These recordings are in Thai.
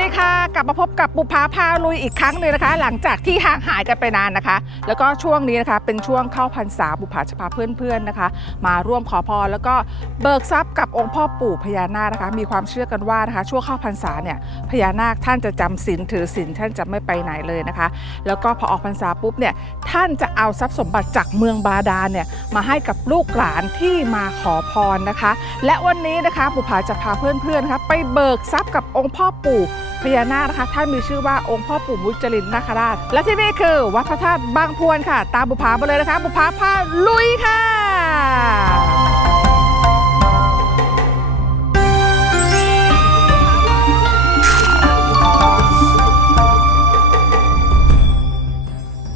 ดีค่ะ กลับมาพบกับบุพาพาลุยอีกครั้งหนึ่งนะคะ หลังจากที่ห่างหายกันไปนานนะคะ แล้วก็ช่วงนี้นะคะเป็นช่วงเข้าพรรษาบุพาจะพาเพื่อนๆนะคะ มาร่วมขอพรแล้วก็เบิกทรัพย์กับองค์พ่อปู่พญานาคนะคะ มีความเชื่อกันว่านะคะ ช่วงเข้าพรรษาเนี่ยพญานาคท่านจะจำศีลถือศีลท่านจะไม่ไปไหนเลยนะคะ แล้วก็พอออกพรรษาปุ๊บเนี่ยท่านจะเอาทรัพย์สมบัติจากเมืองบาดาลเนี่ยมาให้กับลูกหลานที่มาขอพรนะคะ และวันนี้นะคะบุพาจะพาเพื่อนๆนะคะไปเบิกทรัพย์กับองค์พ่อปู่ พญานาคนะคะท่านมีชื่อว่าองค์พ่อปู่มุจลินนาคราช และที่นี่คือวัดพระธาตุบางพวนค่ะ ตามบุพาไปเลยนะคะ บุพาพาลุยค่ะ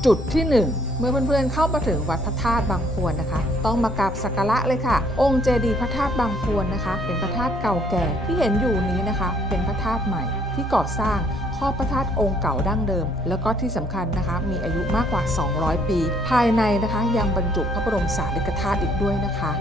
จุดที่ 1 เมื่อเพื่อนๆเข้ามาถึงวัดพระธาตุบางพวนนะคะ ต้องมากราบสักการะเลยค่ะ องค์เจดีย์พระธาตุบางพวนนะคะ เป็นพระธาตุเก่าแก่ที่เห็นอยู่นี้นะคะ เป็นพระธาตุใหม่ที่ก่อสร้างข้อพระธาตุองค์เก่าดั้งเดิม แล้วก็ที่สำคัญนะคะ มีอายุมากกว่า 200 ปี ภายในนะคะ ยังบรรจุพระบรมสารีริกธาตุอีกด้วยนะคะ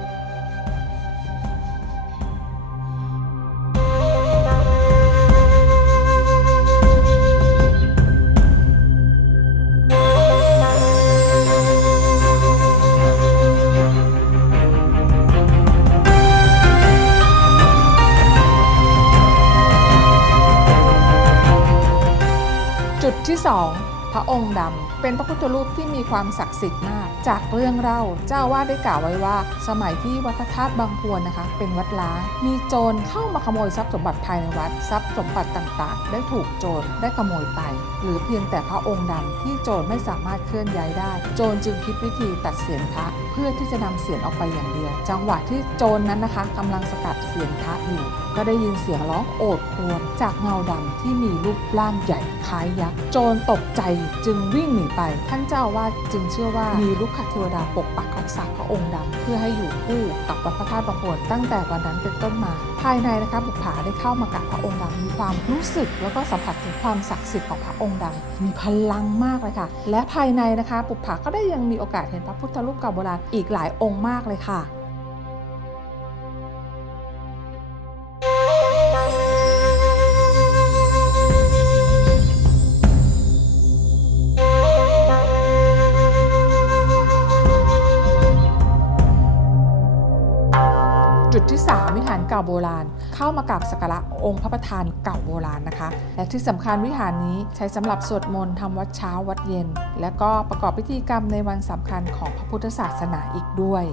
2 พระองค์ดำเป็นพระพุทธรูปที่มีความศักดิ์สิทธิ์มาก จากเรื่องเล่าเจ้าว่าสได้กล่าวไว้ว่า สมัยที่วัดพระธาตุบางพวนนะคะ เป็นวัดล้างมีโจรเข้ามาขโมยทรัพย์สมบัติภายในวัดทรัพย์สมบัติต่างๆ ได้ถูกโจรได้ขโมยไป หรือเพียงแต่พระองค์ดำที่โจรไม่สามารถเคลื่อนย้ายได้ โจรจึงคิดวิธีตัดเสียนพระเพื่อที่จะนำเสียนออกไปอย่างเดียว จังหวะที่โจรนั้นนะคะกำลังสกัดเสียนพระอยู่ ก็ได้ยินเสียงร้องโอดครวญจากเงาดำที่มีรูปร่างใหญ่คล้ายยักษ์โจรตกใจจึงวิ่งหนีไป ท่านเจ้าอาวาสจึงเชื่อว่ามีลูกคเทวดาปกปักรักษาพระองค์ดำเพื่อให้อยู่คู่กับวัดพระธาตุบางพวนตั้งแต่วันนั้นเป็นต้นมา ภายในนะคะบุปผาได้เข้ามากับพระองค์ดำมีความรู้สึกแล้วก็สัมผัสถึงความศักดิ์สิทธิ์ของพระองค์ดำมีพลังมากเลยค่ะ และภายในนะคะบุปผาก็ได้ยังมีโอกาสเห็นพระพุทธรูปเก่าโบราณอีกหลายองค์มากเลยค่ะ เก่าโบราณ เข้ามากราบสักการะองค์พระประธานเก่าโบราณนะคะ และที่สำคัญวิหารนี้ใช้สำหรับสวดมนต์ทำวัดเช้าวัดเย็น และก็ประกอบพิธีกรรมในวันสำคัญของพระพุทธศาสนาอีกด้วย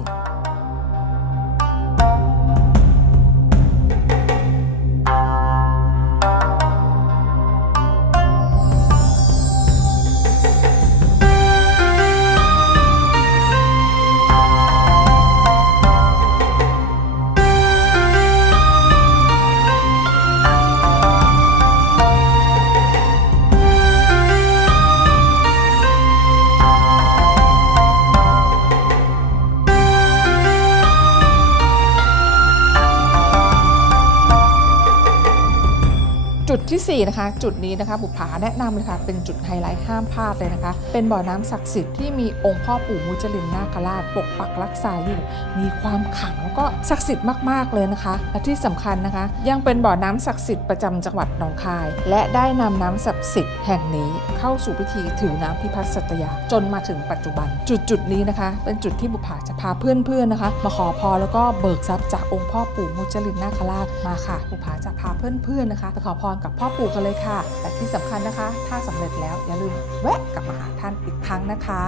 จุดทีสี่ 4 นะคะ จุดนี้นะคะ บุปผาแนะนำเลยค่ะ เป็นจุดไฮไลท์ห้ามพลาดเลยนะคะ เป็นบ่อน้ำศักดิ์สิทธิ์ที่มีองค์พ่อปู่มุจลินนาคราชปกปักรักษาอยู่ มีความขลังแล้วก็ศักดิ์สิทธิ์มากๆเลยนะคะ และที่สำคัญนะคะ ยังเป็นบ่อน้ำศักดิ์สิทธิ์ประจำจังหวัดหนองคาย และได้นำน้ำศักดิ์สิทธิ์แห่งนี้เข้าสู่พิธีถือน้ำพิพัฒน์สัตยาจนมาถึงปัจจุบัน จุดจุดนี้นะคะ เป็นจุดที่บุปผาจะพาเพื่อนๆนะคะ มาขอพรแล้วก็เบิกทรัพย์จากองค์พ่อปู่มุจลินนาคราชมาค่ะบุปผาจะพาเพื่อนๆนะคะไปขอพรกับพ่อปู่กันเลยค่ะ แต่ที่สำคัญนะคะ ถ้าสำเร็จแล้วอย่าลืมแวะกลับมาหาท่านอีกครั้งนะคะ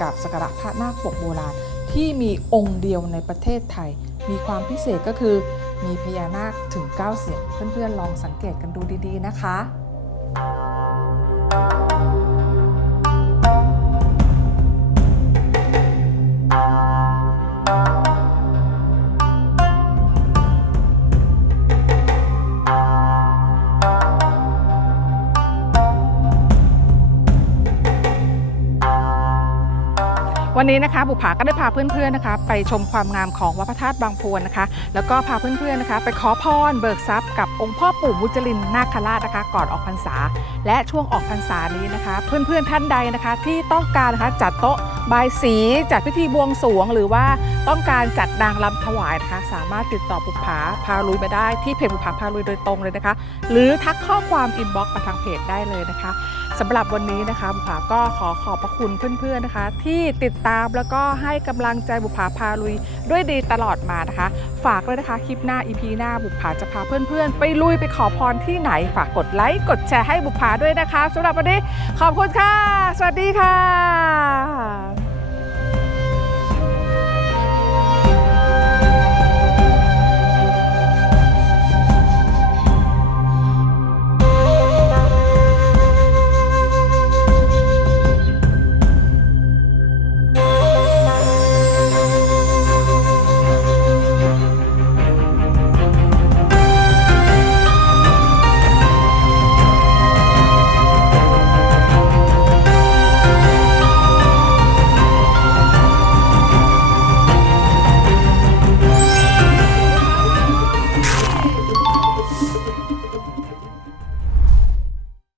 กราบสักการะพระนาคปกโบราณ ที่มีองค์เดียวในประเทศไทย มีความพิเศษก็คือมีพญานาคถึง 9 เสียง เพื่อนๆ ลองสังเกตกันดูดีๆนะคะ วันนี้นะคะบุภาก็ได้พาเพื่อนๆนะคะ ไปชมความงามของวัดพระธาตุบางพวนนะคะ แล้วก็พาเพื่อนๆนะคะ ไปขอพรเบิกทรัพย์กับองค์พ่อปู่มุจลินนาคราชนะคะ ก่อนออกพรรษา และช่วงออกพรรษานี้นะคะ เพื่อนๆท่านใดนะคะ ที่ต้องการนะคะจัดโต๊ะบายสีจัดพิธีบวงสรวง หรือว่าต้องการจัดนางรำถวายนะคะ สามารถติดต่อบุภาพาลุยมาได้ที่เพจบุภาพาลุยโดยตรงเลยนะคะ หรือทักข้อความอินบ็อกซ์มาทางเพจได้เลยนะคะสำหรับวันนี้นะคะบุภาก็ขอขอบพระคุณเพื่อนๆนะคะ ที่ติดตามแล้วก็ให้กำลังใจบุภาพาลุยด้วยดีตลอดมานะคะ ฝากด้วยนะคะคลิปหน้า EP หน้าบุภาจะพาเพื่อนๆ ไปลุยไปขอพรที่ไหน ฝากกดไลค์กดแชร์ให้บุภาด้วยนะคะสำหรับวันนี้ขอบคุณค่ะ สวัสดีค่ะ